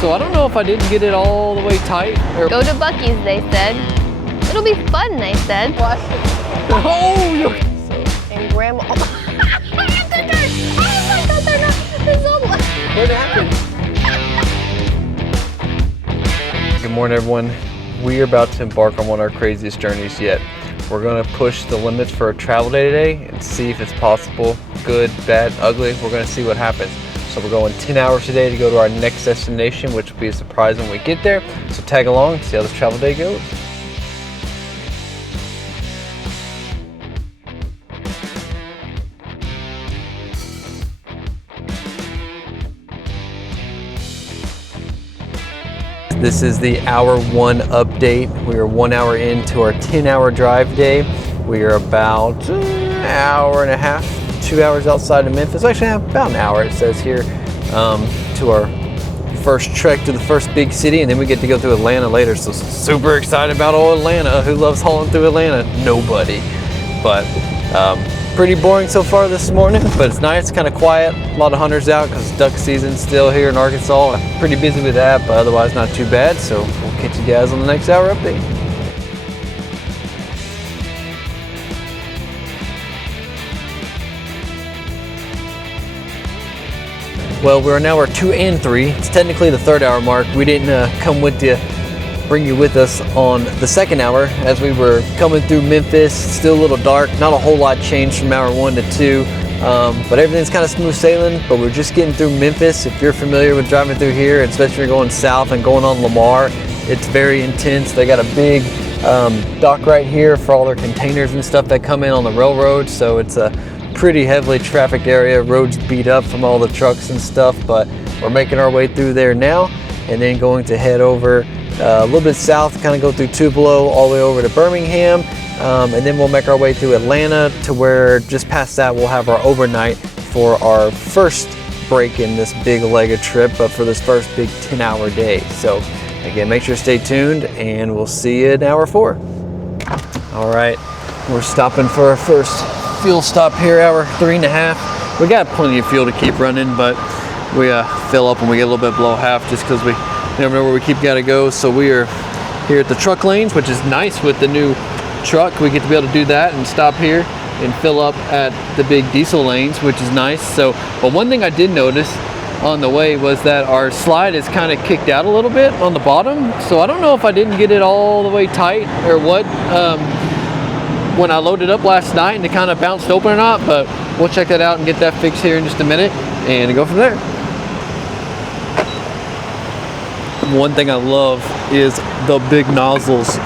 so I don't know if I didn't get it all the way tight. Go to Buc-ee's, they said. It'll be fun, they said. Oh, and Grandma. Oh my God, they're not. what happened? Good morning, everyone. We are about to embark on one of our craziest journeys yet. We're gonna push the limits for a travel day today and see if it's possible. Good, bad, ugly. We're gonna see what happens. So we're going 10 hours today to go to our next destination, which will be a surprise when we get there. So tag along and see how this travel day goes. This is the hour 1 update. We are 1 hour into our 10-hour drive day. We are about an hour and a half, 2 hours outside of Memphis. Actually, about an hour it says here, to our first trek to the first big city, and then we get to go through Atlanta later. So super excited about old Atlanta. Who loves hauling through Atlanta? Nobody. But pretty boring so far this morning, but it's nice, kind of quiet. A lot of hunters out because duck season still here in Arkansas. I'm pretty busy with that, but otherwise not too bad. So we'll catch you guys on the next hour update. Well, we're now at 2 and 3. It's technically the 3rd hour mark. We didn't come with you, bring you with us on the 2nd hour as we were coming through Memphis. Still a little dark, not a whole lot changed from hour 1 to 2, but everything's kind of smooth sailing. But we're just getting through Memphis. If you're familiar with driving through here, especially if you're going south and going on Lamar, it's very intense. They got a big dock right here for all their containers and stuff that come in on the railroad. So it's a pretty heavily trafficked area. Roads beat up from all the trucks and stuff, but we're making our way through there now, and then going to head over a little bit south, kind of go through Tupelo all the way over to Birmingham, and then we'll make our way through Atlanta to where just past that we'll have our overnight for our first break in this big legged trip, but for this first big 10-hour day. So again, make sure to stay tuned, and we'll see you in hour 4. All right, we're stopping for our first fuel stop here, hour 3.5. We got plenty of fuel to keep running, but we fill up when we get a little bit below half just because we never know where we gotta go. So we are here at the truck lanes, which is nice with the new truck. We get to be able to do that and stop here and fill up at the big diesel lanes, which is nice. So, but one thing I did notice on the way was that our slide is kind of kicked out a little bit on the bottom. So I don't know if I didn't get it all the way tight or what. When I loaded up last night and it kind of bounced open or not, but we'll check that out and get that fixed here in just a minute and go from there. One thing I love is the big nozzles.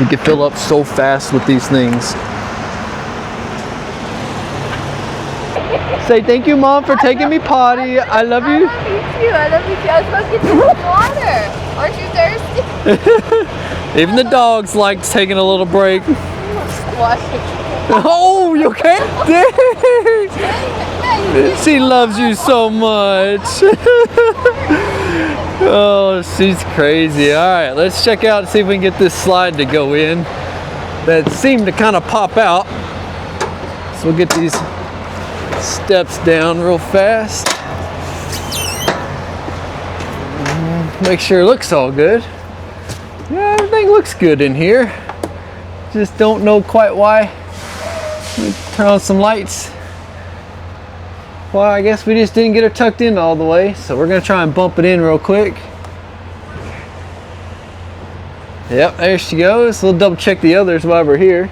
You can fill up so fast with these things. Say thank you, Mom, for taking me potty. I love you. I love you too. I was supposed to get you some water. Aren't you thirsty? Even the dogs like taking a little break. Oh, you okay? Dang. She loves you so much. Oh, she's crazy. All right, let's check out and see if we can get this slide to go in. That seemed to kind of pop out. So we'll get these steps down real fast. Make sure it looks all good. Yeah, everything looks good in here. Just don't know quite why. Let me turn on some lights. Well, I guess we just didn't get her tucked in all the way, so we're gonna try and bump it in real quick. Yep, there she goes. We'll double check the others while we're here.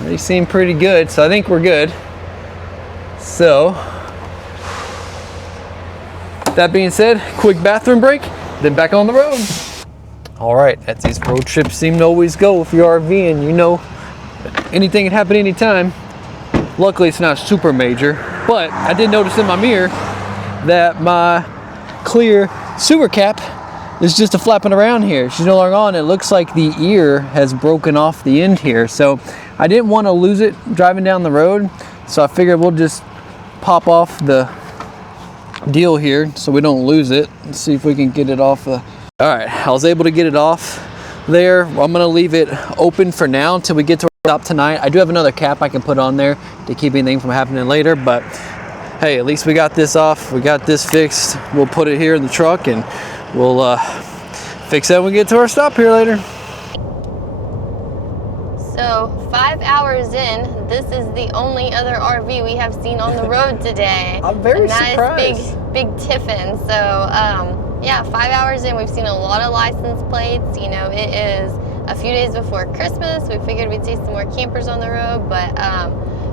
They seem pretty good, so I think we're good. So, that being said, quick bathroom break, then back on the road. All right, as these road trips seem to always go, if you're RVing, you know anything can happen anytime. Luckily, it's not super major, but I did notice in my mirror that my clear sewer cap is just a flapping around here. She's no longer on. It looks like the ear has broken off the end here. So I didn't want to lose it driving down the road. So I figured we'll just pop off the deal here so we don't lose it. Let's see if we can get it off. All right, I was able to get it off there. I'm gonna leave it open for now until we get to our stop tonight. I do have another cap I can put on there to keep anything from happening later, but hey, at least we got this off. We got this fixed. We'll put it here in the truck and we'll fix that when we get to our stop here later. So 5 hours in, this is the only other RV we have seen on the road today. I'm very surprised. surprised. Big Tiffin. So yeah, 5 hours in, we've seen a lot of license plates. You know, it is a few days before Christmas. We figured we'd see some more campers on the road, but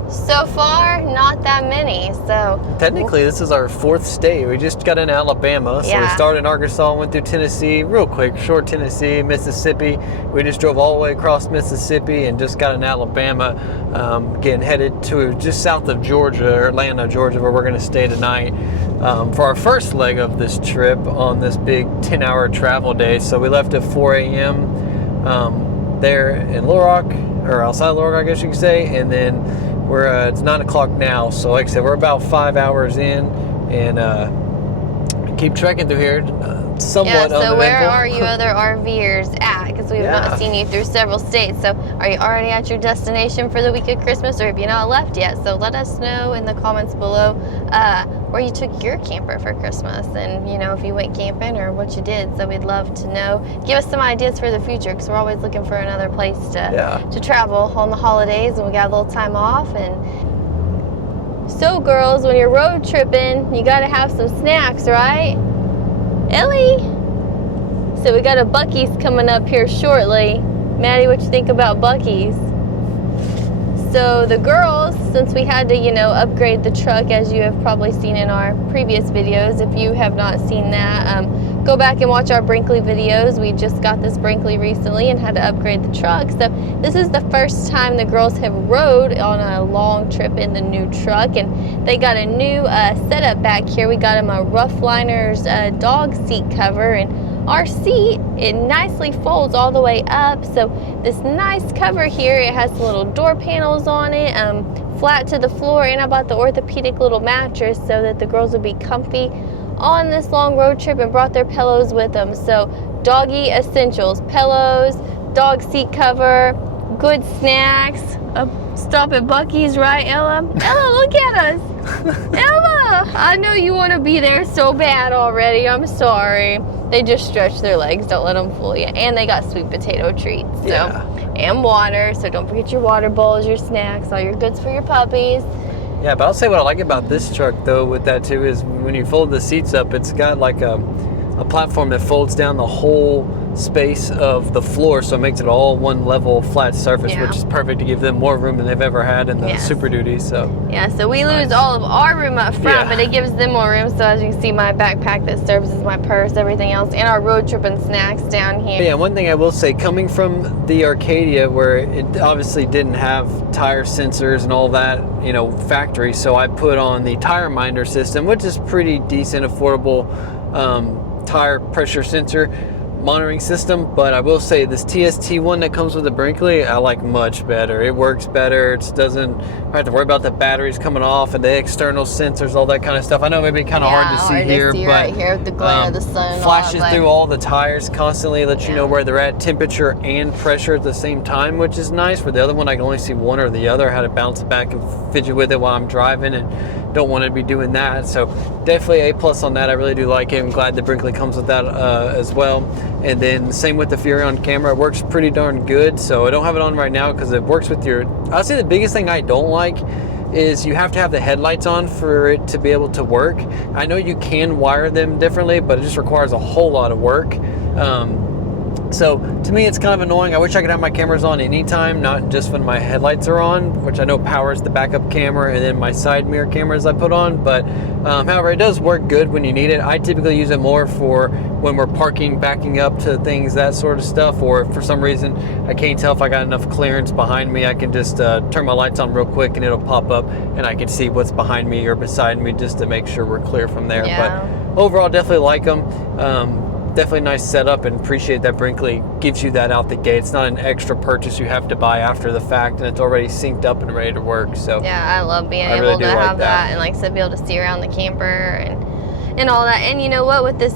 so far, not that many. So technically, this is our 4th state. We just got in Alabama, so we started in Arkansas, went through Tennessee, real quick, short Tennessee, Mississippi. We just drove all the way across Mississippi and just got in Alabama, getting headed to just south of Georgia, or Atlanta, Georgia, where we're going to stay tonight for our first leg of this trip on this big 10-hour travel day. So we left at 4 a.m. There in Little Rock, or outside Little Rock, I guess you could say, and then we're it's 9 o'clock now, so like I said, we're about 5 hours in, and keep trekking through here. Somewhat uneventful. So where are you other RVers at? Because we have not seen you through several states. So are you already at your destination for the week of Christmas, or have you not left yet? So let us know in the comments below where you took your camper for Christmas, and you know, if you went camping or what you did. So we'd love to know. Give us some ideas for the future, because we're always looking for another place to travel on the holidays, and we got a little time off. And so girls, when you're road tripping, you got to have some snacks, right? Ellie? So we got a Buc-ee's coming up here shortly. Maddie, what you think about Buc-ee's? So the girls, since we had to, you know, upgrade the truck, as you have probably seen in our previous videos, if you have not seen that, go back and watch our Brinkley videos. We just got this Brinkley recently and had to upgrade the truck. So this is the first time the girls have rode on a long trip in the new truck, and they got a new setup back here. We got them a Rough Liners dog seat cover, and our seat, it nicely folds all the way up. So this nice cover here, it has some little door panels on it, flat to the floor, and I bought the orthopedic little mattress so that the girls would be comfy on this long road trip, and brought their pillows with them. So doggy essentials: pillows, dog seat cover, good snacks. Stop at Buc-ee's, right, Ella? Ella, look at us. Ella, I know you want to be there so bad already. I'm sorry. They just stretch their legs. Don't let them fool you. And they got sweet potato treats. So, and water. So don't forget your water bowls, your snacks, all your goods for your puppies. Yeah, but I'll say what I like about this truck, though, with that too, is when you fold the seats up, it's got like a platform that folds down the whole space of the floor, so it makes it all one level flat surface, which is perfect to give them more room than they've ever had in the Super Duty. So so we lose all of our room up front, but it gives them more room. So as you can see, my backpack that serves as my purse, everything else, and our road trip and snacks down here. Yeah, one thing I will say, coming from the Arcadia, where it obviously didn't have tire sensors and all that, you know, factory, so I put on the tire minder system, which is pretty decent, affordable tire pressure sensor monitoring system. But I will say this TST one that comes with the Brinkley, I like much better. It works better. It doesn't have to worry about the batteries coming off and the external sensors, all that kind of stuff. I know maybe kind of hard to see here, but right here with the glare of the sun, flashes through all the tires constantly, lets you know where they're at, temperature and pressure at the same time, which is nice. For the other one, I can only see one or the other. I had to bounce it back and fidget with it while I'm driving, and don't want to be doing that. So definitely A+ on that. I really do like it. I'm glad the Brinkley comes with that as well. And then same with the Fury on camera. It works pretty darn good. So I don't have it on right now because it works with your, I'll say the biggest thing I don't like is you have to have the headlights on for it to be able to work. I know you can wire them differently, but it just requires a whole lot of work. So to me, it's kind of annoying. I wish I could have my cameras on anytime, not just when my headlights are on, which I know powers the backup camera and then my side mirror cameras I put on. But however, it does work good when you need it. I typically use it more for when we're parking, backing up to things, that sort of stuff, or if for some reason I can't tell if I got enough clearance behind me, I can just turn my lights on real quick and it'll pop up and I can see what's behind me or beside me just to make sure we're clear from there. But overall, definitely like them. Definitely nice setup, and appreciate that Brinkley gives you that out the gate. It's not an extra purchase you have to buy after the fact, and it's already synced up and ready to work. So yeah, I love being able to have that, and like I said, be able to see around the camper. And and all that. And you know what, with this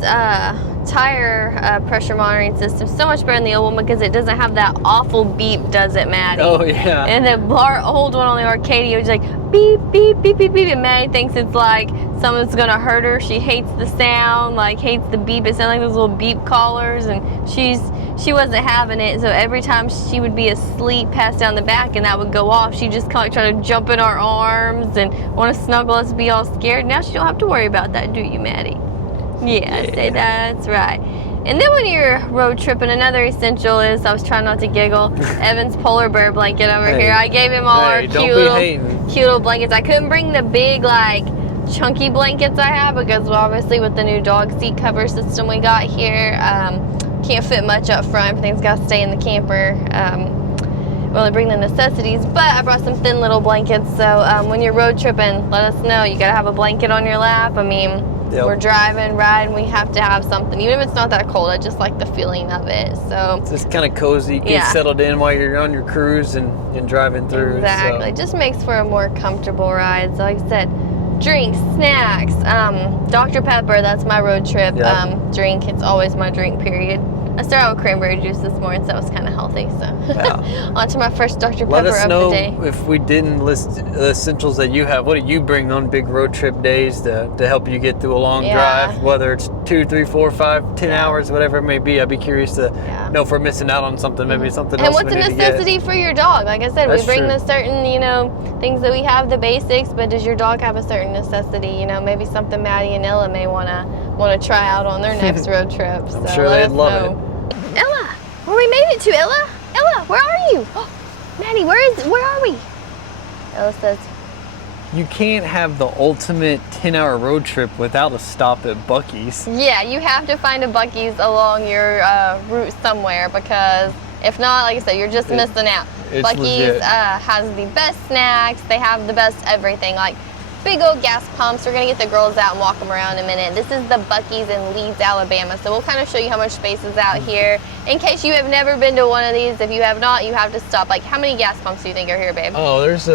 tire pressure monitoring system, so much better than the old one because it doesn't have that awful beep, does it, Maddie? Oh yeah. And our old one on the Arcadia was like beep beep beep beep beep, and Maddie thinks it's like someone's gonna hurt her. She hates the sound, like hates the beep. It sounds like those little beep collars, and she wasn't having it. So every time she would be asleep, pass down the back, and that would go off, she just kind of try to jump in our arms and want to snuggle us, be all scared. Now she don't have to worry about that, do you, Maddie? Yeah, say that's right. And then when you're road tripping, another essential is, I was trying not to giggle, Evan's polar bear blanket over here. I gave him all our cute little blankets. I couldn't bring the big, like, chunky blankets I have because, well, obviously with the new dog seat cover system we got here, can't fit much up front. Everything's got to stay in the camper. We only bring the necessities, but I brought some thin little blankets. So when you're road tripping, let us know. You got to have a blanket on your lap. I mean, we're driving, riding, we have to have something. Even if it's not that cold, I just like the feeling of it. So it's just kind of cozy, get settled in while you're on your cruise and driving through. Exactly. So. It just makes for a more comfortable ride. So like I said, drinks, snacks, Dr. Pepper, that's my road trip drink. It's always my drink, period. I started out with cranberry juice this morning, so it was kind of healthy. So on to my first Dr. Pepper of the day. Let us know if we didn't list the essentials that you have. What do you bring on big road trip days to help you get through a long drive, whether it's 2, 3, 4, 5, 10 hours, whatever it may be. I'd be curious to know if we're missing out on something, maybe something else. And what's a necessity for your dog? Like I said, we bring the certain, things that we have, the basics, but does your dog have a certain necessity? Maybe something Maddie and Ella may want to try out on their next road trip. I'm sure they'd love it. Ella, where we made it to, Ella? Ella, where are you? Oh, Maddie, where are we? Ella says, you can't have the ultimate 10-hour road trip without a stop at Buc-ee's. Yeah, you have to find a Buc-ee's along your route somewhere, because if not, like I said, you're just missing out. Buc-ee's has the best snacks. They have the best everything, like big old gas pumps. We're gonna get the girls out and walk them around in a minute. This is the Buc-ee's in Leeds, Alabama. So we'll kind of show you how much space is out here. In case you have never been to one of these, if you have not, you have to stop. Like, how many gas pumps do you think are here, babe? Oh, there's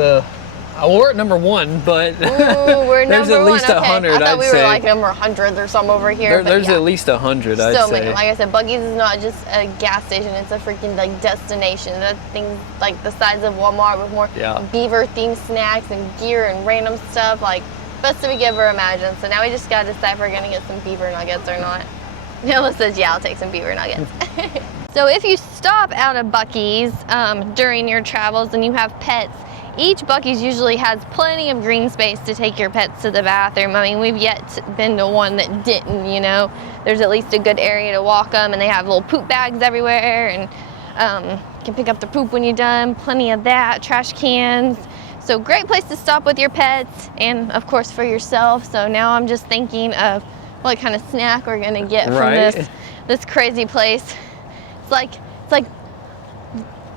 we're at number 1, but we're there's number at least 100. I thought we were like number 100 or something over here. There's at least 100. I'd so say. many. Like I said, Buc-ee's is not just a gas station; it's a freaking like destination. That thing like the size of Walmart with more beaver-themed snacks and gear and random stuff. Like best that we could ever imagine. So now we just gotta decide if we're gonna get some beaver nuggets or not. Ella says, "Yeah, I'll take some beaver nuggets." So if you stop out of Buc-ee's during your travels and you have pets, each Buc-ee's usually has plenty of green space to take your pets to the bathroom. I mean, we've yet been to one that didn't, There's at least a good area to walk them, and they have little poop bags everywhere, and you can pick up the poop when you're done. Plenty of that, trash cans. So great place to stop with your pets, and of course for yourself. So now I'm just thinking of what kind of snack we're gonna get from this crazy place. It's like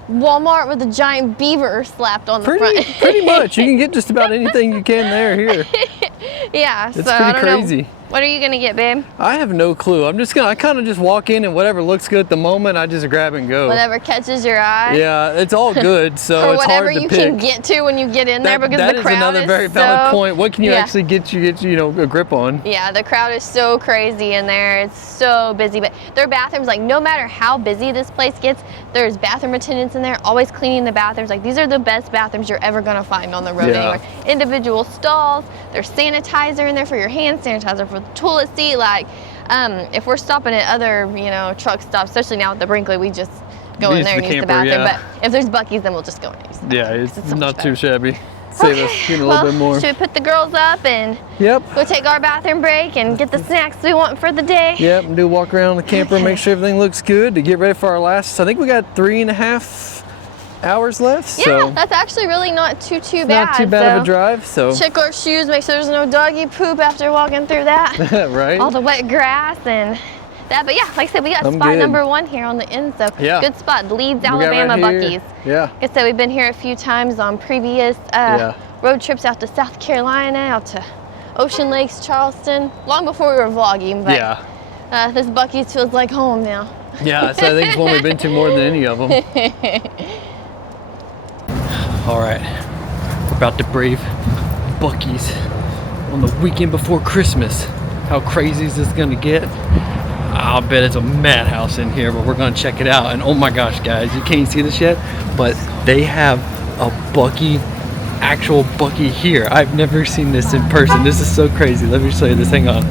Walmart with a giant beaver slapped on the front. Pretty much. You can get just about anything you can here. Yeah, it's pretty crazy. Know. What are you gonna get, babe? I have no clue. I kind of just walk in and whatever looks good at the moment, I just grab and go. Whatever catches your eye. Yeah, it's all good. So or it's hard to pick. Whatever you can get to when you get in there, because the crowd is that is another very valid point. What can you actually get a grip on? Yeah, the crowd is so crazy in there. It's so busy, but their bathrooms, like no matter how busy this place gets, there's bathroom attendants in there always cleaning the bathrooms. Like these are the best bathrooms you're ever gonna find on the road anywhere. Individual stalls. There's sanitizer in there for your hand sanitizer, for the toilet seat. Like, if we're stopping at other, truck stops, especially now at the Brinkley, we just go in there and use the bathroom. But if there's Buc-ee's, then we'll just go in and use the bathroom. Yeah, it's not too shabby. Save us getting a little bit more. Should we put the girls up and go take our bathroom break and get the snacks we want for the day? Yep, and do a walk around the camper, make sure everything looks good to get ready for our last. I think we got 3.5 hours left. Yeah, that's actually really not too bad. Not too bad of a drive. So check our shoes, make sure there's no doggy poop after walking through that. Right. All the wet grass and that. But yeah, like I said, we got spot number 1 here on the end. So good spot, Leeds, Alabama Buc-ee's. Yeah. Like I said, we've been here a few times on previous road trips out to South Carolina, out to Ocean Lakes, Charleston, long before we were vlogging. But this Buc-ee's feels like home now. Yeah, so I think it's one we've been to more than any of them. All right, we're about to brave Buc-ee's on the weekend before Christmas. how crazy is this gonna get. I'll bet it's a madhouse in here, but we're gonna check it out. And oh my gosh, guys, you can't see this yet, but they have a Buc-ee, actual Buc-ee here. I've never seen this in person. This is so crazy. Let me show you this. Hang on.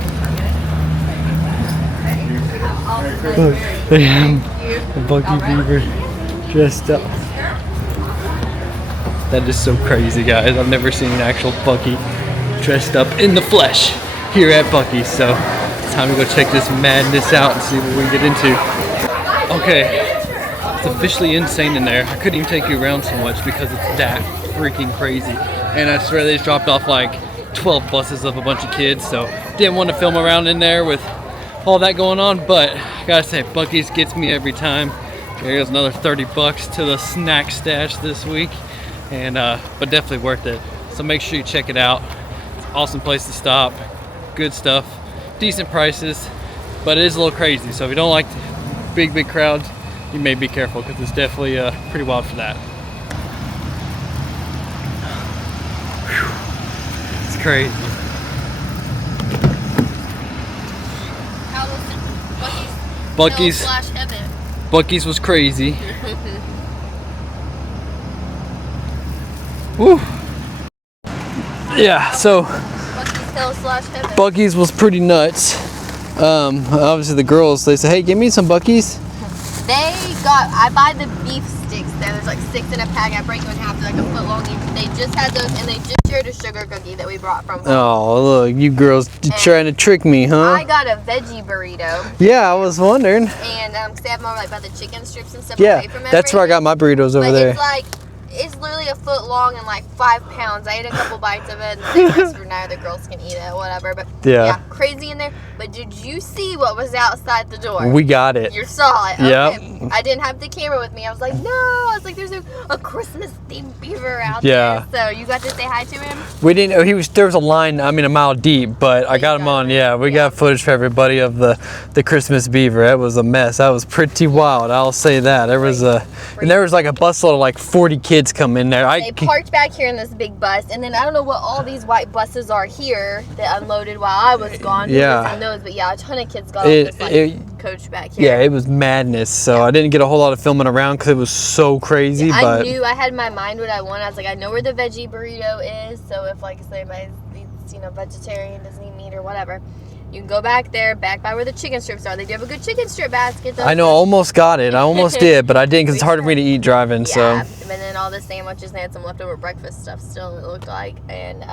Look, they have a Buc-ee beaver dressed up. That is so crazy, guys. I've never seen an actual Buc-ee dressed up in the flesh here at Buc-ee. So it's time to go check this madness out and see what we get into. Okay, it's officially insane in there. I couldn't even take you around so much because it's that freaking crazy. And I swear they just dropped off like 12 buses of a bunch of kids, so didn't want to film around in there with all that going on. But I gotta say, Buc-ee's gets me every time. There goes another 30 bucks to the snack stash this week. And but definitely worth it. So make sure you check it out. It's an awesome place to stop. Good stuff, decent prices, but it is a little crazy. So if you don't like big crowds, you may be careful because it's definitely pretty wild for that. Whew. It's crazy. How was Buc-ee's? Heaven. Buc-ee's was crazy. Woo. Yeah, so Buc-ee's was pretty nuts. Obviously the girls, they say, hey, give me some Buc-ee's. I buy the beef sticks there. There's like 6 in a pack. I break them in half. They're like a foot long each. They just had those, and they just shared a sugar cookie that we brought from home. Oh, look, you girls trying to trick me, huh? I got a veggie burrito. Yeah, I was wondering. And cause they have more like by the chicken strips and stuff. Yeah, away from that's where I got my burritos over there. It's literally a foot long and like 5 pounds. I ate a couple bites of it, and the rest for now the girls can eat it, whatever. But yeah, crazy in there. But did you see what was outside the door? We got it. You saw it. Yep. Okay. I didn't have the camera with me. I was like, no. I was like, there's a Christmas themed beaver out there. So you got to say hi to him. We didn't. There was a line. I mean, a mile deep, but I got him on. Yeah, we got footage for everybody of the Christmas beaver. It was a mess. That was pretty wild. I'll say that. There was and there was like a busload of like 40 kids come in there. They parked back here in this big bus, and then I don't know what all these white buses are here that unloaded while I was gone. Yeah. Knows, but yeah, a ton of kids got off this coach back here. Yeah, it was madness. So I didn't get a whole lot of filming around because it was so crazy. Yeah, but I knew I had in my mind what I wanted. I was like, I know where the veggie burrito is. So if like somebody's vegetarian, doesn't eat meat or whatever, you can go back there, back by where the chicken strips are. They do have a good chicken strip basket. I know, I almost got it. I almost did, but I didn't because it's hard for me to eat driving. Yeah, so. And then all the sandwiches, and they had some leftover breakfast stuff still, it looked like. And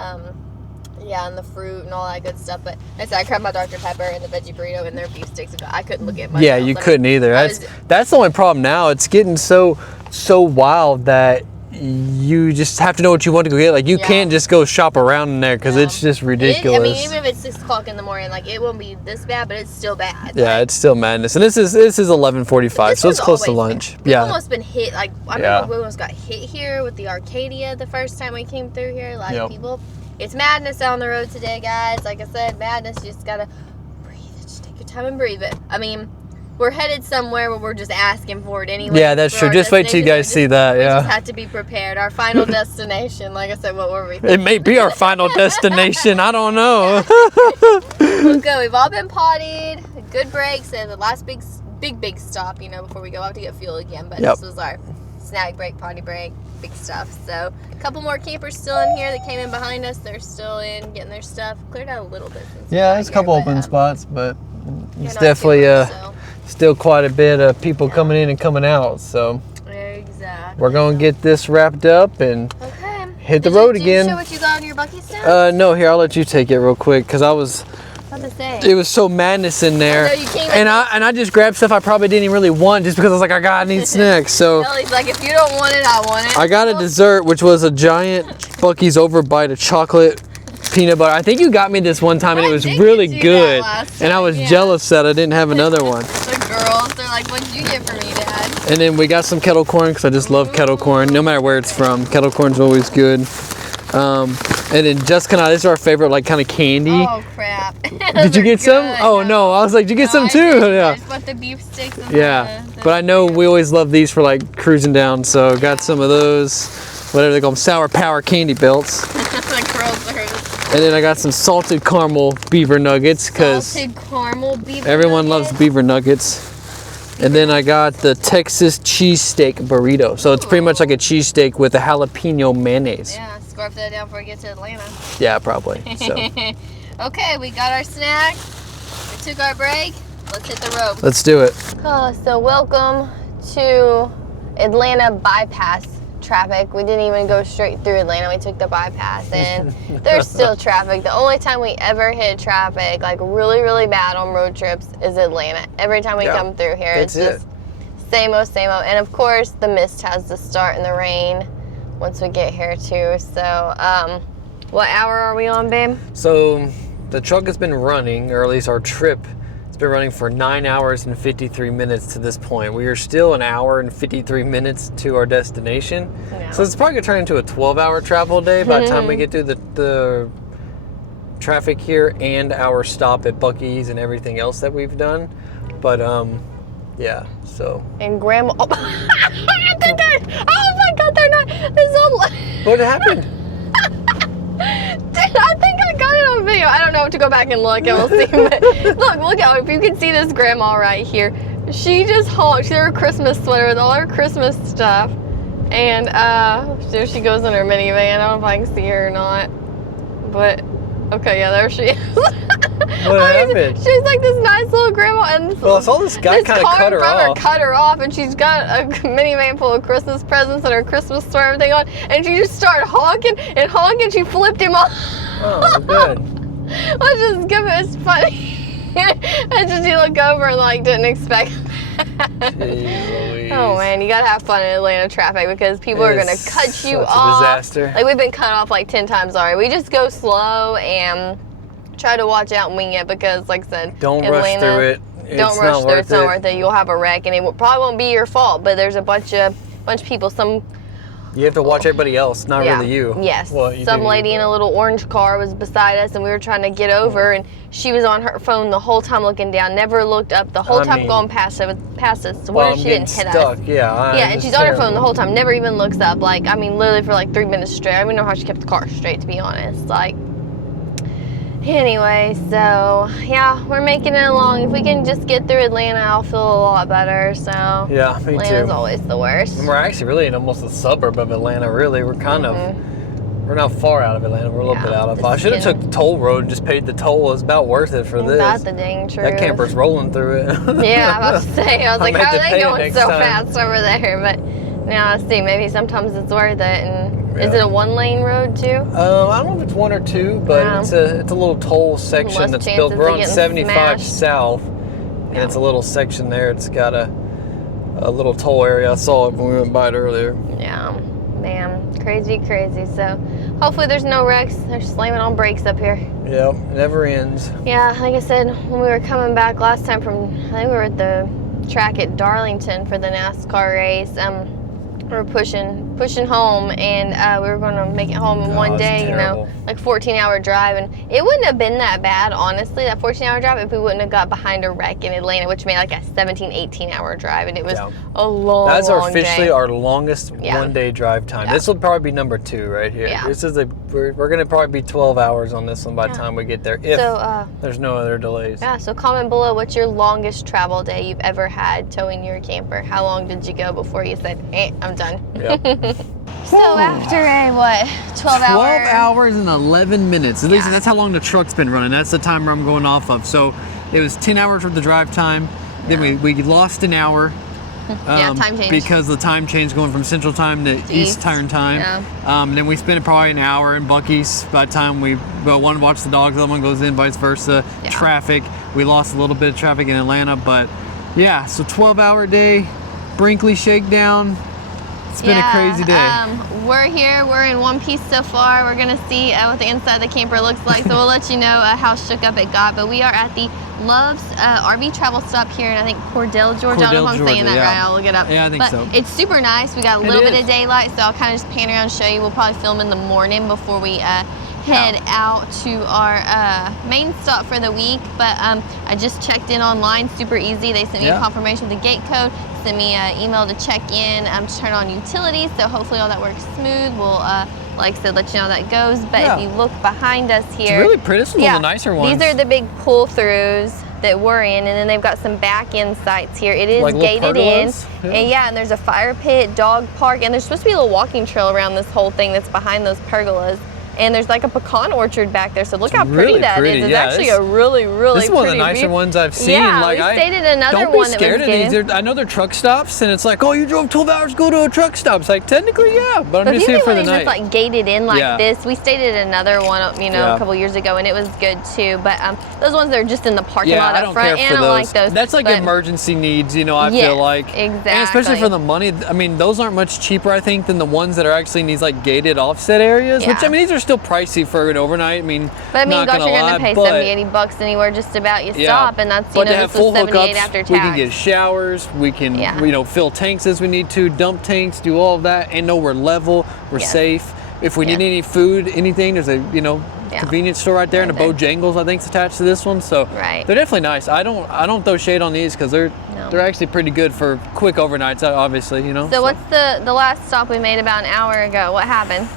yeah, and the fruit and all that good stuff. But I grabbed my Dr. Pepper and the veggie burrito and their beef sticks. I couldn't look at my Yeah, you couldn't either. That's the only problem now. It's getting so wild that you just have to know what you want to go get. Like you can't just go shop around in there because it's just ridiculous. I mean, even if it's 6 o'clock in the morning, like it won't be this bad, but it's still bad. Yeah, it's still madness. And this is 11:45, so it's close to lunch. We've almost been hit. Like I remember we almost got hit here with the Arcadia the first time we came through here. A lot of people. It's madness on the road today, guys. Like I said, madness. You just gotta breathe. Just take your time and breathe. But I mean, we're headed somewhere where we're just asking for it anyway. Yeah, that's true. Just wait till you guys see that. We just have to be prepared. Our final destination, like I said, what were we thinking? It may be our final destination. I don't know. We'll go. We've all been pottied. Good breaks and the last big stop, before we go out to get fuel again. But this was our snack break, potty break, big stuff. So a couple more campers still in here that came in behind us. They're still in getting their stuff cleared out a little bit. There's a couple open spots, but it's definitely still quite a bit of people coming in and coming out. So exactly. We're gonna get this wrapped up and hit the road again. Did you show what you got on your Buc-ee stand? No, here, I'll let you take it real quick because it was so madness in there. And I just grabbed stuff I probably didn't even really want just because I was like, I need snacks. So He's like, if you don't want it, I want it. I got a dessert, which was a giant Buc-ee's overbite of chocolate peanut butter. I think you got me this one time and it was really good. And I was jealous that I didn't have another one. The girls, they're like, what did you get for me, Dad? And then we got some kettle corn because I just love kettle corn, no matter where it's from. Kettle corn's always good. And then Jessica and I, this is our favorite kind of candy. Oh crap. Did you get some? Oh no, I was like, did you get some too? I just want the beef sticks. And but I know we always love these for cruising down, so got some of those, whatever they call them, Sour Power candy belts. The girls are And then I got some salted caramel beaver nuggets because Salted caramel beaver everyone nuggets. loves beaver nuggets. And then I got the Texas cheesesteak burrito. So it's pretty much like a cheesesteak with a jalapeno mayonnaise. Yeah, scarf that down before we get to Atlanta. Yeah, probably. So Okay, we got our snacks. We took our break. Let's hit the road. let's do it. So welcome to Atlanta bypass traffic. We didn't even go straight through Atlanta. We took the bypass and there's still traffic. The only time we ever hit traffic, like really, really bad on road trips, is Atlanta. Every time we come through here, it's just same old, same old. And of course, the mist has to start and the rain once we get here too. So, what hour are we on, babe? So the truck has been running, or at least our trip, it's been running for 9 hours and 53 minutes to this point. We are still an hour and 53 minutes to our destination. Yeah. So it's probably gonna turn into a 12-hour travel day by the time we get through the traffic here and our stop at Buc-ee's and everything else that we've done. But yeah, so. And Grandma, oh my God, they're not, this old. What happened? Dude, I think I got it on video. I don't know, to go back and look and we'll see. But look out, if you can see this grandma right here. She just honked. She had her Christmas sweater with all her Christmas stuff. And there she goes in her minivan. I don't know if I can see her or not. But, okay, yeah, there she is. What happened? She's like this nice little grandma. And Well, I saw this guy kind of cut her off. Cut her off, and she's got a minivan full of Christmas presents and her Christmas sweater and everything on. And she just started honking and honking. She flipped him off. Oh, good. Let's just give it. It's funny. And just you look over and like didn't expect that. Oh man, you gotta have fun in Atlanta traffic because people are gonna cut you off. It's a disaster. Like we've been cut off like 10 times already. We just go slow and try to watch out and wing it because, like I said, don't Atlanta, rush through it. Don't rush through it. It's not worth it. You'll have a wreck, and it probably won't be your fault. But there's a bunch of people. You have to watch everybody else, not really you. Yes. Well, Some lady in a little orange car was beside us, and we were trying to get over, and she was on her phone the whole time looking down, never looked up the whole time going past us. So what if she didn't hit us? Yeah, and she's on her phone the whole time, never even looks up. Like, I mean, literally for like 3 minutes straight. I don't even know how she kept the car straight, to be honest. Like, anyway, so yeah, we're making it along. If we can just get through Atlanta, I'll feel a lot better. So yeah, me Atlanta's too. always the worst. And we're actually really in almost a suburb of Atlanta. Really, we're kind of. We're not far out of Atlanta. We're a little bit out of. I should have took the toll road and just paid the toll. It's about worth it for this. That's the dang truth. That camper's rolling through it. Yeah, I was about to say. I was like, how are they going so time. fast over there? But now I see. Maybe sometimes it's worth it. And is it a 1-lane road too? I don't know if it's 1 or 2, but it's a little toll section that's built. We're on 75 South, and it's a little section there. It's got a little toll area. I saw it when we went by it earlier. Yeah, man, crazy. So hopefully there's no wrecks. They're slamming on brakes up here. Yep, never ends. Yeah, like I said, when we were coming back last time from, I think we were at the track at Darlington for the NASCAR race. We were pushing home, and we were going to make it home in one day, you know, like 14-hour drive, and it wouldn't have been that bad, honestly, that 14-hour drive, if we wouldn't have got behind a wreck in Atlanta, which made like a 17-18-hour drive, and it was a long, That's long officially day. our longest one-day drive time. This will probably be number 2 right here. This is we're going to probably be 12 hours on this one by the time we get there, if there's no other delays. Yeah, so comment below, what's your longest travel day you've ever had towing your camper? How long did you go before you said, I'm done? Yep. So after a 12 hours and 11 minutes. At least that's how long the truck's been running. That's the timer I'm going off of. So it was 10 hours worth of drive time. Then we lost an hour. Time change. Because the time change going from Central Time to Eastern Time. Yeah. Then we spent probably an hour in Buc-ee's by the time one watched the dogs, the other one goes in, vice versa. Yeah. Traffic. We lost a little bit of traffic in Atlanta, but yeah, so 12-hour day, Brinkley shakedown. It's been a crazy day. We're here. We're in one piece so far. We're going to see what the inside of the camper looks like. So we'll let you know how shook up it got. But we are at the Love's RV travel stop here in, I think, Cordell, Georgia. I don't know if I'm saying that right. I'll look it up. Yeah, I think so. It's super nice. We got a little bit of daylight, so I'll kind of just pan around and show you. We'll probably film in the morning before we head out to our main stop for the week. But I just checked in online. Super easy. They sent me a confirmation with the gate code. Send me an email to check in to turn on utilities, so hopefully all that works smooth. We'll like I said, let you know how that goes. But Yeah. if you look behind us here, It's really pretty. This is one of the nicer ones. These are the big pull-throughs that we're in, and then they've got some back-end sites here. It is Like little gated in, pergolas? and there's a fire pit, dog park, and there's supposed to be a little walking trail around this whole thing that's behind those pergolas. And there's like a pecan orchard back there, so look how pretty that is. It's actually a really, really This is one of pretty the nicer view. ones I've seen. Yeah, like, we stayed at another don't be one that scared was of these. gated. I know they're truck stops, and it's like, oh, you drove 12 hours to go to a truck stop. It's like, technically, yeah, but I'm just here for the night. It's like gated in like Yeah. this. We stayed at another one, you know, Yeah. a couple years ago, and it was good too. But those ones that are just in the parking Yeah, lot I up don't front, care and for I those. like those. That's like but emergency needs, you know, I Yes, feel like. exactly. And especially for the money, I mean, those aren't much cheaper, I think, than the ones that are actually in these like gated offset areas, which, Yeah. I mean, these are still pricey for an overnight. I mean, But I mean, not gosh, gonna you're lie, gonna pay but 70, 80 bucks anywhere just about you Yeah. stop, and that's, you But know, to have this was full 78 hookups, after tax. we can get showers, we can, Yeah. you know, fill tanks as we need to, dump tanks, do all of that, and know we're level, we're Yes. safe. If we need Yeah. any food, anything, there's a, you know, Yeah. convenience store right there, Right and a there. Bojangles, I think, is attached to this one. So Right. they're definitely nice. I don't throw shade on these because they're actually pretty good for quick overnights, obviously, you know. So what's the last stop we made about an hour ago? What happened?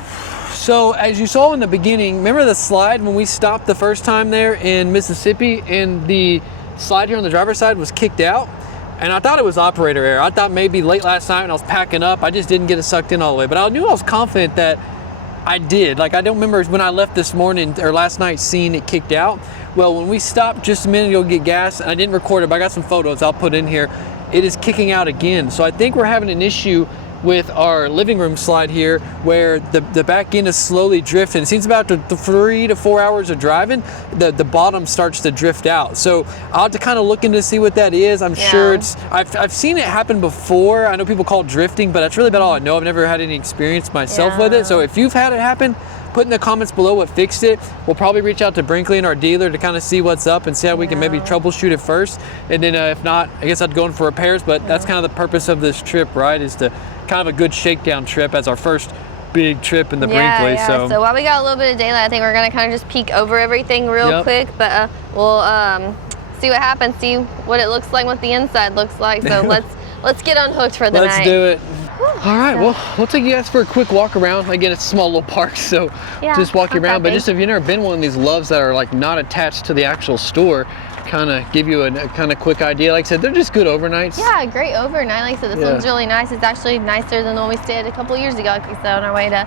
So as you saw in the beginning, remember the slide when we stopped the first time there in Mississippi, and the slide here on the driver's side was kicked out? And I thought it was operator error. I thought maybe late last night when I was packing up, I just didn't get it sucked in all the way. But I knew I was confident that I did. Like, I don't remember when I left this morning or last night seeing it kicked out. Well, when we stopped just a minute ago to get gas, and I didn't record it, but I got some photos I'll put in here, it is kicking out again. So I think we're having an issue with our living room slide here, where the back end is slowly drifting. It seems about the 3 to 4 hours of driving, the bottom starts to drift out. So I'll have to kind of look into see what that is. I'm sure it's, I've seen it happen before. I know people call it drifting, but that's really about all I know. I've never had any experience myself with it. So if you've had it happen, put in the comments below what fixed it. We'll probably reach out to Brinkley and our dealer to kind of see what's up and see how we can maybe troubleshoot it first. And then if not, I guess I'd go in for repairs, but that's kind of the purpose of this trip, right? Is to kind of a good shakedown trip as our first big trip in the Brinkley. Yeah. So while we got a little bit of daylight, I think we're gonna kind of just peek over everything real quick, but we'll see what happens, see what it looks like, what the inside looks like. So let's get unhooked for the night. Let's do it. All right, well, we'll take you guys for a quick walk around. Again, it's a small little park, so just walk you around. But just if you've never been one of these loves that are like not attached to the actual store, kind of give you a kind of quick idea. Like I said, they're just good overnights. Yeah, great overnight. Like I said, this one's really nice. It's actually nicer than the one we stayed a couple years ago, like we said, on our way to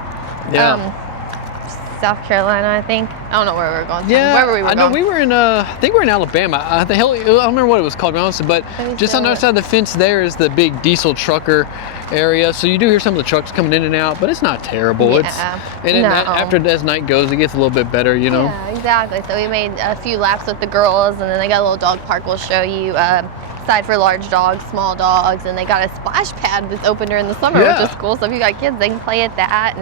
South Carolina, I think. I don't know where we were going. Yeah, wherever we were I know we were in, I think we're in Alabama. I don't remember what it was called, to be honest, but just on the other side of the fence there is the big diesel trucker area. So you do hear some of the trucks coming in and out, but it's not terrible. After as night goes, it gets a little bit better, you know? Yeah, exactly. So we made a few laps with the girls, and then they got a little dog park we'll show you. Side for large dogs, small dogs, and they got a splash pad that's open during the summer, which is cool. So if you got kids, they can play at that.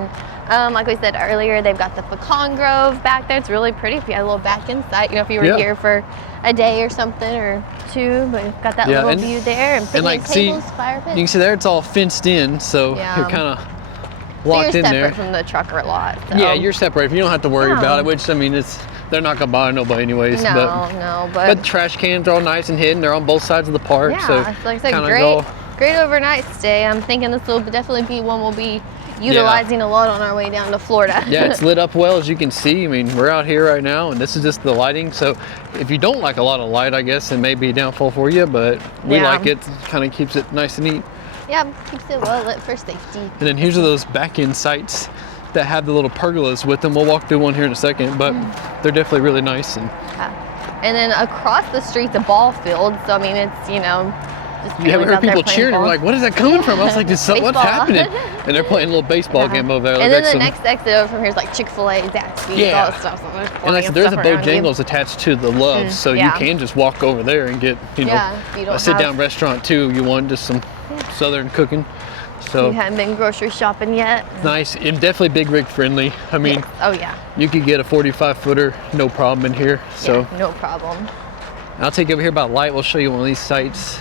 And like we said earlier, they've got the pecan grove back there. It's really pretty if you had a little back insight, you know, if you were here for a day or something or two, but you've got that little view there. And like tables, fire pits. You can see there it's all fenced in, so you're kind of locked in there. You're separate from the trucker lot. So. Yeah, you're separated. You don't have to worry about it, which, I mean, they're not gonna bother nobody anyways. But trash cans are all nice and hidden. They're on both sides of the park. Yeah, so like I said, great overnight stay. I'm thinking this will definitely be one we'll be utilizing a lot on our way down to Florida. Yeah, it's lit up well, as you can see. I mean, we're out here right now, and this is just the lighting. So if you don't like a lot of light, I guess it may be a downfall for you, but we like it. Kind of keeps it nice and neat. Yeah, keeps it well lit for safety. And then here's those back-end sites that have the little pergolas with them. We'll walk through one here in a second, but they're definitely really nice. And then across the street's a ball field, so I mean, it's, you know, just we heard people cheering. We're like, what is that coming from? I was like, what's happening? And they're playing a little baseball game over there. And then the next exit over from here is like Chick-fil-A, Zaxby's, all that stuff. So and like, there's a Bojangles attached to the Love, so you can just walk over there and get, you know, a sit-down restaurant too. You want just some Southern cooking. So you haven't been grocery shopping yet. Nice, and definitely big rig friendly. I mean, you could get a 45-footer, no problem in here. So no problem. I'll take you over here about light. We'll show you one of these sites.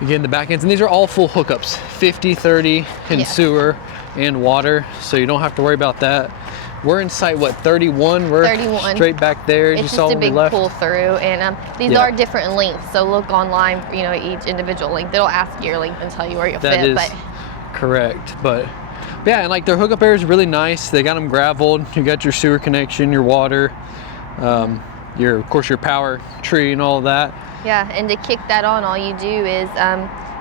Again, the back ends, and these are all full hookups, 50, 30 in sewer and water, so you don't have to worry about that. We're in site, what, 31? We're 31. Straight back there. It's just a big pull through, and these are different lengths, so look online, you know, each individual length. It'll ask you your length and tell you where you'll fit. That is correct, but Yeah, and like their hookup area is really nice. They got them graveled. You got your sewer connection, your water, of course your power tree and all of that. Yeah, and to kick that on, all you do is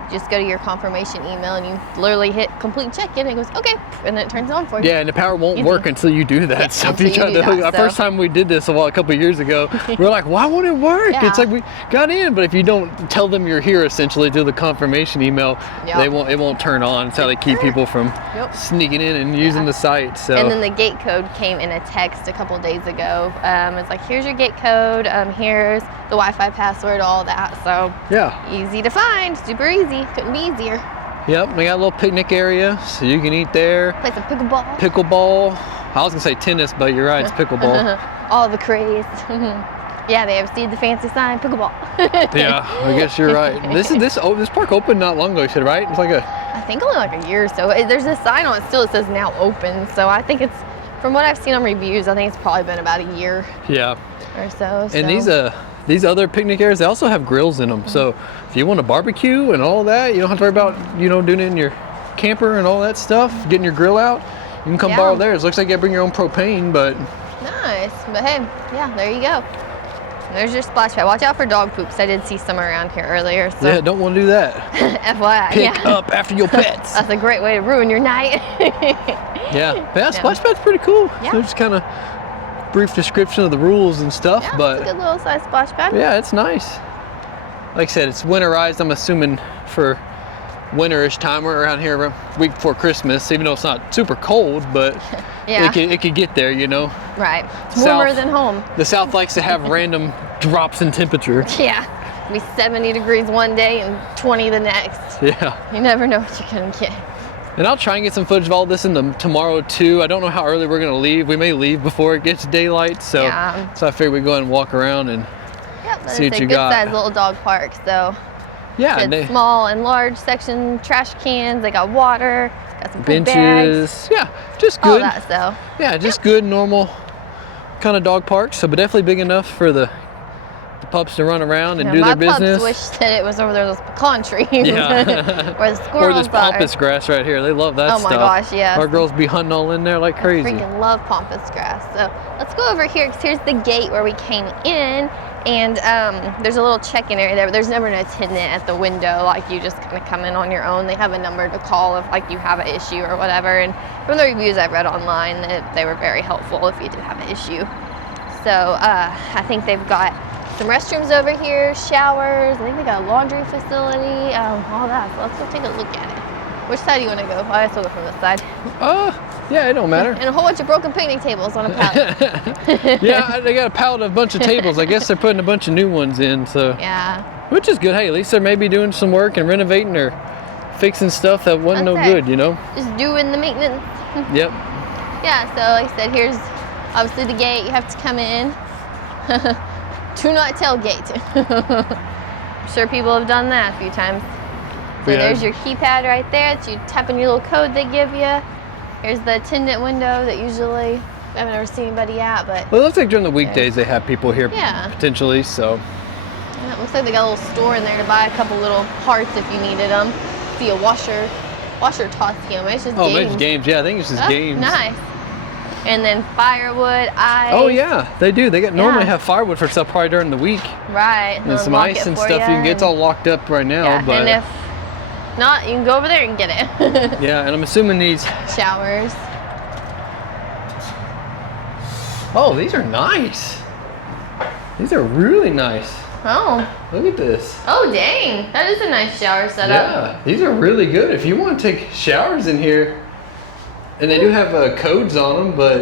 just go to your confirmation email and you literally hit complete check-in and it goes, okay, and then it turns on for you. Yeah, and the power won't work until you do that. So if you try to hook, the first time we did this a couple of years ago, we were like, why won't it work? Yeah. It's like we got in, but if you don't tell them you're here essentially through the confirmation email, it won't turn on. It's how they keep people from sneaking in and using the site. So. And then the gate code came in a text a couple days ago. It's like, here's your gate code, here's the Wi-Fi password, all that. So easy to find, super easy. Couldn't be easier. Yep, we got a little picnic area, so you can eat there. Play some pickleball. Pickleball. I was gonna say tennis, but you're right, it's pickleball. All the craze. Yeah, they see the fancy sign, pickleball. Yeah, I guess you're right. This park opened not long ago, you said, right? It's like I think only like a year or so. There's a sign on it still that says now open, so I think it's, from what I've seen on reviews, I think it's probably been about a year. Yeah. Or so. And these other picnic areas, they also have grills in them. So if you want to barbecue and all that, you don't have to worry about, doing it in your camper and all that stuff, getting your grill out. You can come borrow theirs. Looks like you bring your own propane, but. Nice, but hey, yeah, there you go. There's your splash pad. Watch out for dog poops. I did see some around here earlier. So. Yeah, don't want to do that. FYI. Pick up after your pets. That's a great way to ruin your night. Yeah, splash pad's pretty cool. Yeah. So just kind of brief description of the rules and stuff, but it's a good little size splash pad. Yeah, it's nice. Like I said, it's winterized. I'm assuming for winterish time. We're around here a week before Christmas, even though it's not super cold, but it could get there, Right. It's warmer than home. The South likes to have random drops in temperature. Yeah. It'll be 70 degrees one day and 20 the next. Yeah. You never know what you're gonna get. And I'll try and get some footage of all this tomorrow too. I don't know how early we're gonna leave. We may leave before it gets daylight, so I figure we go ahead and walk around and see what you got. It's a good-sized little dog park, so small and large section, trash cans. They got water, got some benches. Bags. Yeah, just good. All that stuff. Yeah, just good, normal kind of dog park. So, but definitely big enough for the pups to run around and do their business. My pups wish that it was over there, those pecan trees. Yeah. Where the squirrels or this pampas grass right here. They love that stuff. Oh my gosh, yeah. Our girls be hunting all in there like crazy. I freaking love pampas grass. So let's go over here because here's the gate where we came in. And there's a little check-in area there, but there's never an attendant at the window. Like, you just kind of come in on your own. They have a number to call if like you have an issue or whatever. And from the reviews I've read online, they were very helpful if you did have an issue. So I think they've got some restrooms over here, showers. I think they got a laundry facility, all that. So let's go take a look at it. Which side do you want to go? I guess we'll go from this side. Yeah, it don't matter. And a whole bunch of broken picnic tables on a pallet. Yeah, they got a pallet of a bunch of tables. I guess they're putting a bunch of new ones in, so. Yeah. Which is good. Hey, at least they're maybe doing some work and renovating or fixing stuff that wasn't no good, Just doing the maintenance. Yep. Yeah, so like I said, here's obviously the gate. You have to come in. Do not tailgate. I'm sure people have done that a few times. So there's your keypad right there. That's you tap in your little code they give you. Here's the attendant window that usually I haven't ever seen anybody at, but. Well, it looks like during the weekdays they have people here potentially, so. Yeah, it looks like they got a little store in there to buy a couple little parts if you needed them. See a washer toss scheme. It's just games. Oh, it's games. Yeah, I think it's just games. Nice. And then firewood, ice. Oh yeah, they do. They normally have firewood for stuff probably during the week. Right. And some ice and stuff you can get. It's all locked up right now. But and if not, you can go over there and get it. Yeah, and I'm assuming these showers. Oh, these are nice. These are really nice. Oh. Look at this. Oh, dang. That is a nice shower setup. Yeah, these are really good. If you want to take showers in here, and they do have codes on them, but.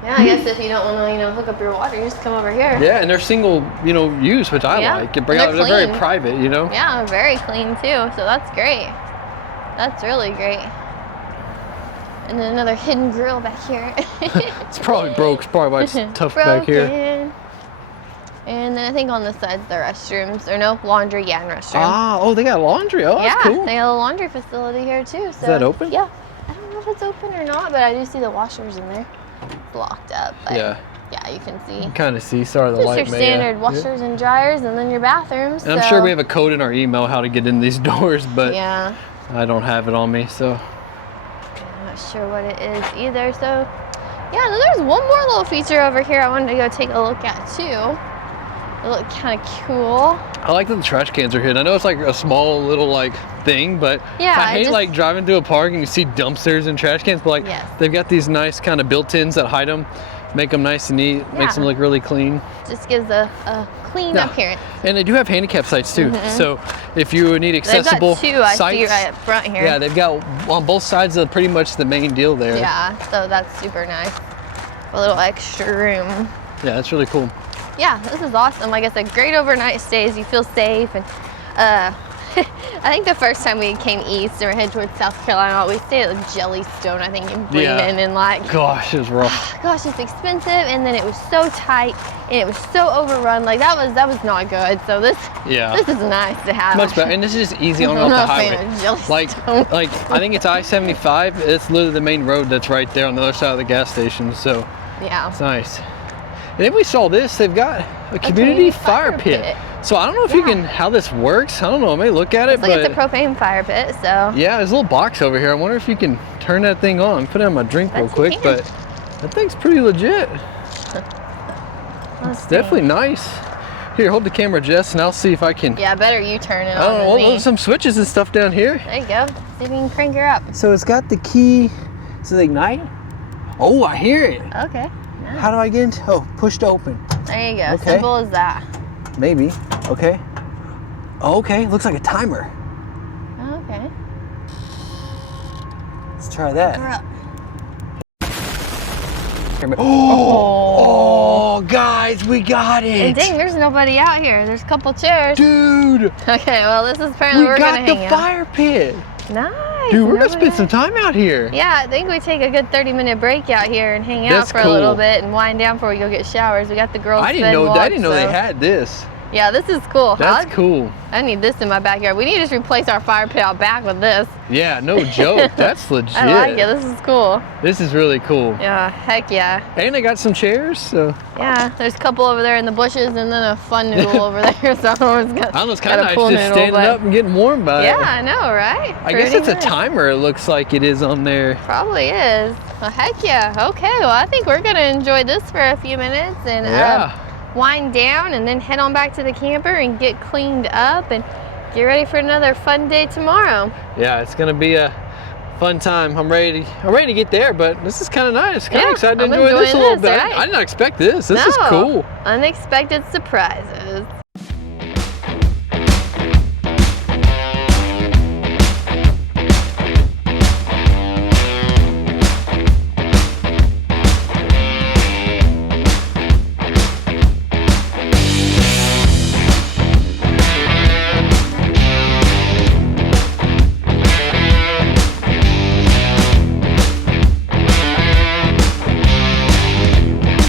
Yeah, I guess if you don't want to, hook up your water, you just come over here. Yeah, and they're single, use, which I like. They're very private, Yeah, very clean too, so that's great. That's really great. And then another hidden grill back here. It's probably broke. It's probably why it's tough back here. And then I think on this side's the restrooms, or no, laundry, and restroom. Oh, they got laundry. Oh, that's cool. They got a laundry facility here too. So, is that open? Yeah. I don't know if it's open or not, but I do see the washers in there. Blocked up. But yeah, you can see. You kind of see. Sorry, the light. Just your standard washers and dryers, and then your bathrooms. And I'm sure we have a code in our email how to get in these doors, but I don't have it on me, so. I'm not not sure what it is either. So yeah, then there's one more little feature over here I wanted to go take a look at too. It looked kind of cool. I like that the trash cans are hidden. I know it's like a small little like thing, but yeah, I hate like driving through a park and you see dumpsters and trash cans, but like they've got these nice kind of built-ins that hide them, make them nice and neat, makes them look really clean. Just gives a clean appearance. And they do have handicap sites too. So if you need accessible they've got two, sites, I see right up front here. Yeah, they've got on both sides of pretty much the main deal there. Yeah, so that's super nice. A little extra room. Yeah, that's really cool. Yeah, this is awesome. Like I said, great overnight stays. You feel safe. And I think the first time we came east and we're headed towards South Carolina, we stayed at Jellystone, I think, in Bremen, and like, gosh, it was rough. Gosh, it's expensive, and then it was so tight, and it was so overrun. Like that was not good. So this is nice to have. Much better, and this is just easy on and off the highway. Like I think it's I-75. It's literally the main road that's right there on the other side of the gas station. So yeah, it's nice. And then we saw this. They've got a community fire pit. So I don't know if you can, how this works. I don't know, I may look at it, but it's a propane fire pit, so. Yeah, there's a little box over here. I wonder if you can turn that thing on. Put it on my drink real quick, but that thing's pretty legit. It's definitely nice. Here, hold the camera, Jess, and I'll see if I can. Yeah, better you turn it on. I don't know, there's some switches and stuff down here. There you go. See if you can crank her up. So it's got the key. Does it ignite? Oh, I hear it. Okay. Nice. How do I get into? Oh, push to open. There you go. Okay. Simple as that. Maybe. Okay. Okay, looks like a timer. Okay. Let's try that. Oh, guys, we got it. And dang, there's nobody out here. There's a couple chairs. Dude. Okay, well, this is apparently we're gonna hang out. We got the fire pit. Nice. Dude, we're gonna spend some time out here. Yeah, I think we take a good 30-minute break out here and hang out for a little bit and wind down before we go get showers. We got the girls' I didn't know they had this. Yeah, this is cool. That's cool. I need this in my backyard. We need to just replace our fire pit out back with this. Yeah, no joke. That's legit. I like it. This is cool. This is really cool. Yeah, heck yeah. And they got some chairs, so. Yeah, there's a couple over there in the bushes and then a fun noodle over there. So it's kind of nice just standing up and getting warm by it. Yeah, I know, right? I guess it's a timer, it looks like it is on there. Probably is. Well, heck yeah. Okay, well, I think we're going to enjoy this for a few minutes and wind down and then head on back to the camper and get cleaned up and get ready for another fun day tomorrow. Yeah, it's gonna be a fun time. I'm ready to get there, but this is kind of nice. Kind of excited to enjoy this a little bit. Right? I didn't expect this. This is cool. Unexpected surprises.